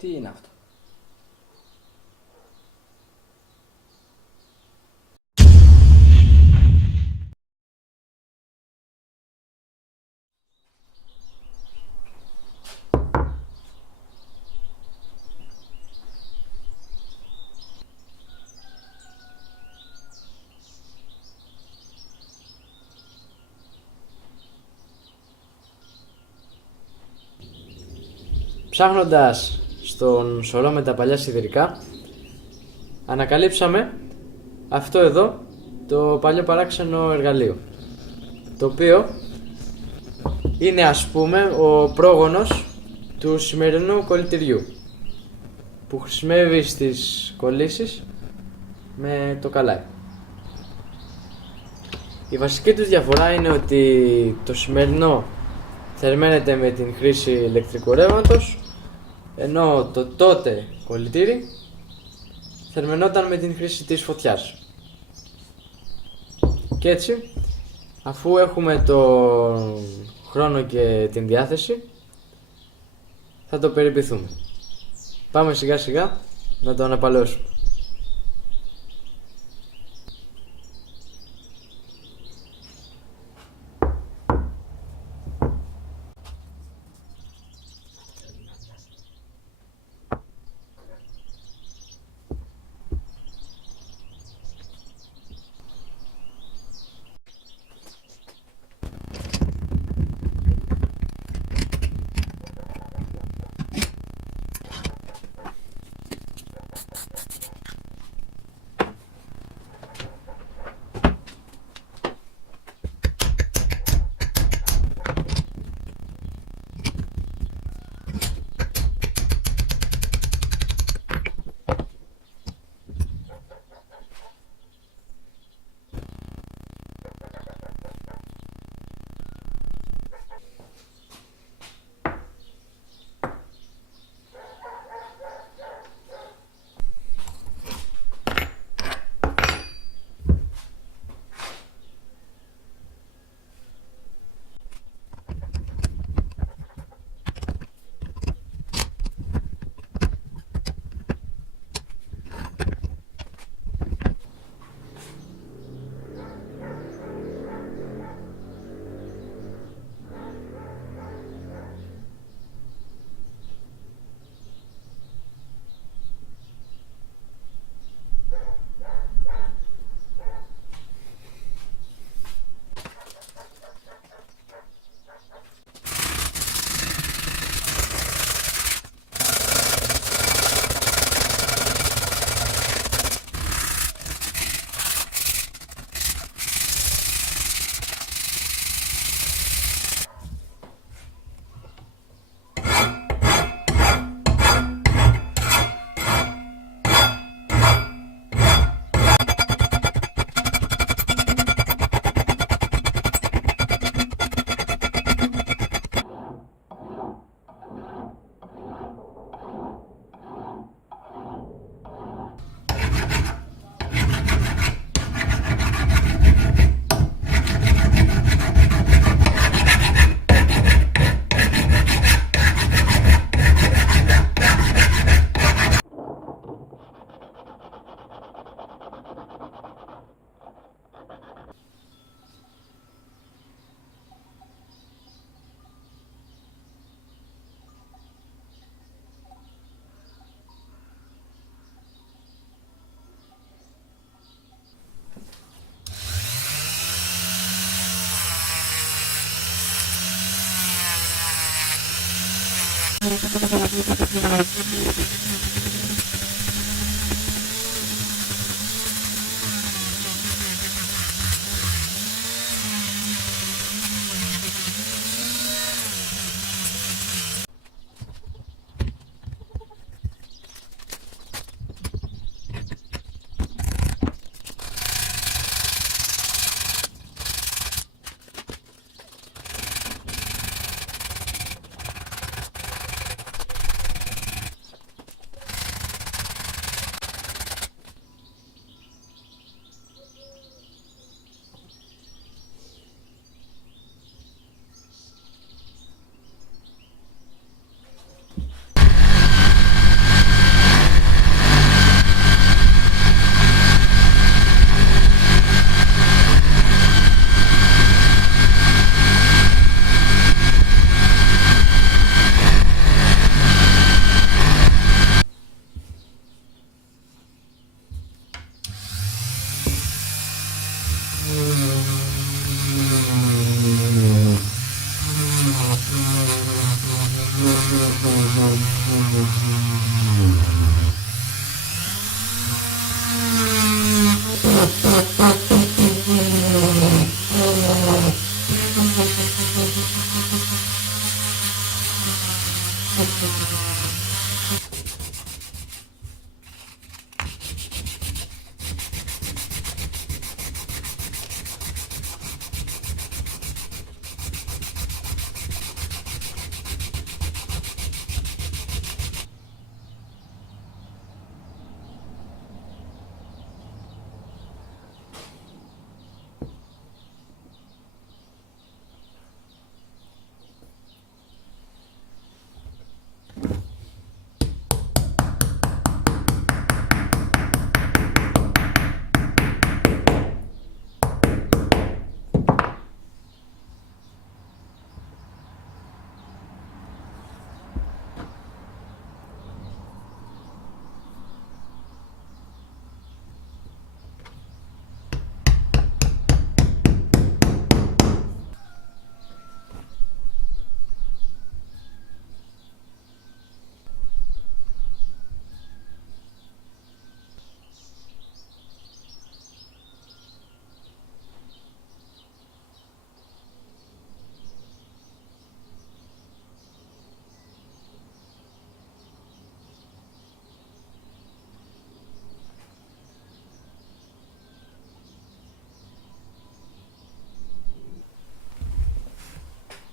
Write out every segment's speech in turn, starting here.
Τι είναι αυτό? Ψάχνοντας στον σωρό με τα παλιά σιδηρικά, ανακαλύψαμε αυτό εδώ το παλιό παράξενο εργαλείο, το οποίο είναι, ας πούμε, ο πρόγονος του σημερινού κολλητηριού, που χρησιμεύει στις κολλήσεις με το καλάι. Η βασική τους διαφορά είναι ότι το σημερινό θερμαίνεται με την χρήση ηλεκτρικού ρεύματος, ενώ το τότε κολλητήρι θερμαινόταν με την χρήση της φωτιάς. Και έτσι, αφού έχουμε τον χρόνο και την διάθεση, θα το περιποιηθούμε. Πάμε σιγά σιγά να το αναπαλαιώσουμε.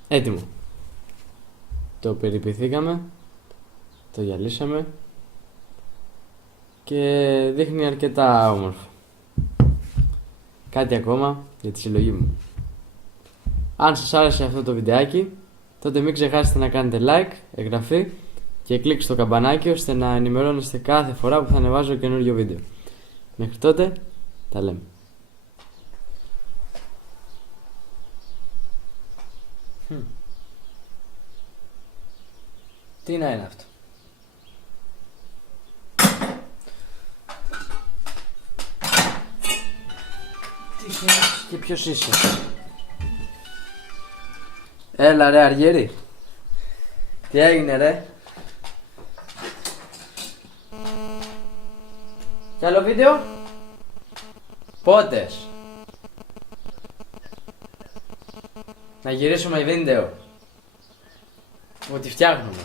Έτοιμο. Το περιποιηθήκαμε, το γυαλίσαμε και δείχνει αρκετά όμορφο. Κάτι ακόμα για τη συλλογή μου. Αν σας άρεσε αυτό το βιντεάκι, τότε μην ξεχάσετε να κάνετε like, εγγραφή και κλικ στο καμπανάκι ώστε να ενημερώνεστε κάθε φορά που θα ανεβάζω καινούριο βίντεο. Μέχρι τότε, τα λέμε. Τι να είναι αυτό? Τι θέλεις και ποιος είσαι? Έλα ρε Αργύρι. Τι έγινε ρε? Κι άλλο βίντεο? Πότες? Να γυρίσουμε βίντεο? Ότι φτιάχνουμε.